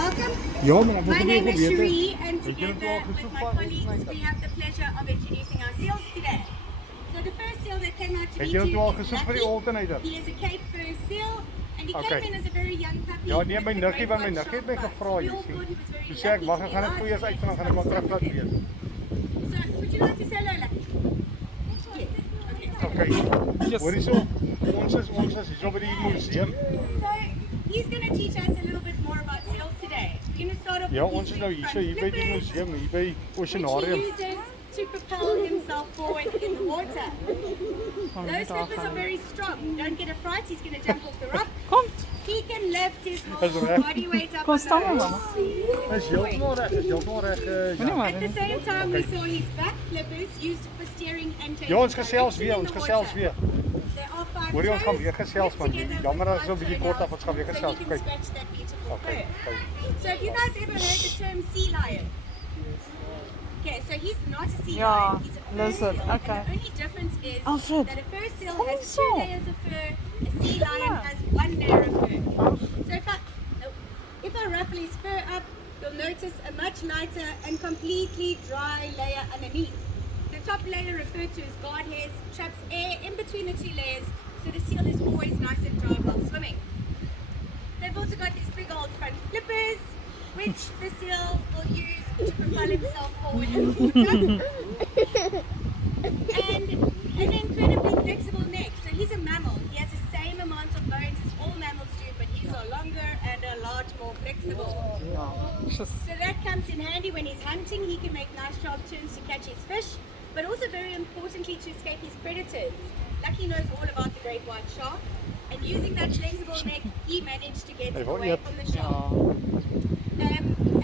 welcome. Ja, maar My name is weten. Cherie, and together with my colleagues, we have the pleasure of introducing our seals today. So the first seal that came out to meet you is Lucky. He is a Cape Fur seal, and he came in as a very young puppy. Ja, nee, my with a niggie, great want my white niggie het my sharp gevra, bite. jy So we all sien. thought he was very Toe sê ek, lucky wag, to ek be gaan net alive goeies today. uit en dan gaan ek maar terug laat weet. So, would you like to say hello, Lucky? Yes. Okay. Hoorie so, ons is hier by die museum. So, he's going to teach us a little bit more about seals today. We're going to start off Ja, with ons his is nou big hier front by die flippers, museum, hier by which he Oceanarium. uses to propel himself forward in the water. Those flippers are very strong. Don't get a fright, he's going to jump off the rock. He can lift his whole body weight up on those. Is heeltemal reg, is heeltemal reg. Ja. At the same time, we saw his back flippers used for steering and taking Ja, ons gesels direction weer, in ons the gesels water. weer. There are 5 Hoorie, ons gaan weer toes, gesels man. together Jammer with dat so 'n 5 bietjie kort af, toenails, ons gaan weer so gesels. you can Kyk. scratch that beautiful Okay. fur. So have you guys ever heard the term sea lion? Okay, so he's not a sea lion, he's a fur lizard, seal. okay. And the only difference is Alfred, that a fur seal kom has so. 2 layers of fur, a sea lion has 1 layer of fur. So if I ruffle his fur up, you'll notice a much lighter and completely dry layer underneath. The top layer referred to as guard hairs traps air in between the 2 layers, so the seal is always nice and dry while swimming. They've also got these big old front flippers, which the seal will use to propel himself forward in the water. and an incredibly flexible neck. So he's a mammal. He has the same amount of bones as all mammals do, but his are longer and a lot more flexible. So that comes in handy when he's hunting. He can make nice sharp turns to catch his fish, but also very importantly to escape his predators. Lucky knows all about the great white shark, and using that flexible neck, he managed to get away from the shark.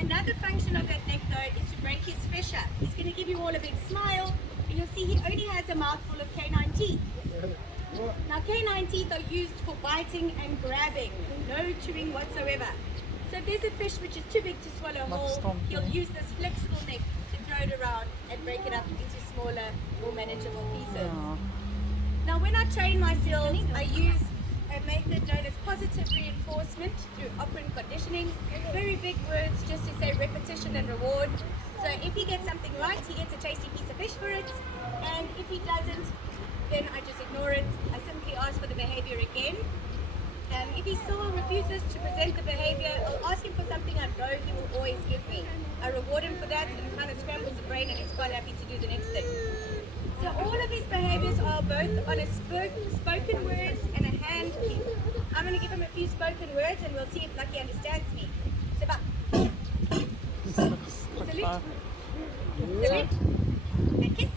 Another function of that neck though is to break his fish up. He's going to give you all a big smile, and you'll see he only has a mouthful of canine teeth. Now canine teeth are used for biting and grabbing, no chewing whatsoever. So if there's a fish which is too big to swallow whole, he'll use this flexible neck to throw it around and break it up into smaller, more manageable pieces. Now when I train my seals, I use a method known as positive reinforcement through operant conditioning. Very big words just to say repetition and reward. So if he gets something right, he gets a tasty piece of fish for it. And if he doesn't, then I just ignore it. I simply ask for the behavior again. If he still refuses to present the behavior, I'll ask him for something I know he will always give me. I reward him for that, and it kind of scrambles the brain, and he's quite happy to do the next thing. So all of his behaviors are both on a spoken word and a hand cue. I'm going to give him a few spoken words, and we'll see if Lucky understands me. So, salute, salute, and kiss.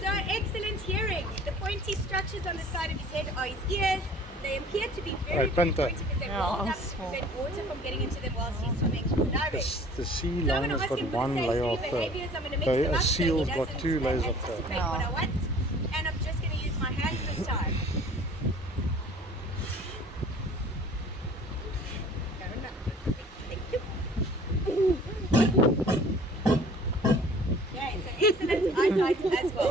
So excellent hearing. The pointy structures on the side of his head are his ears. They appear to be very pointy because they rolled up to prevent water from getting into them whilst he's swimming or diving. The sea So I'm lion going to has ask got him for one the same layer 3 of fur. behaviors. I'm going to mix them A up so he seal's got doesn't 2 layers of fur. anticipate what I want. And I'm just going to use my hands this time. Thank you. Okay, so excellent eyesight as well.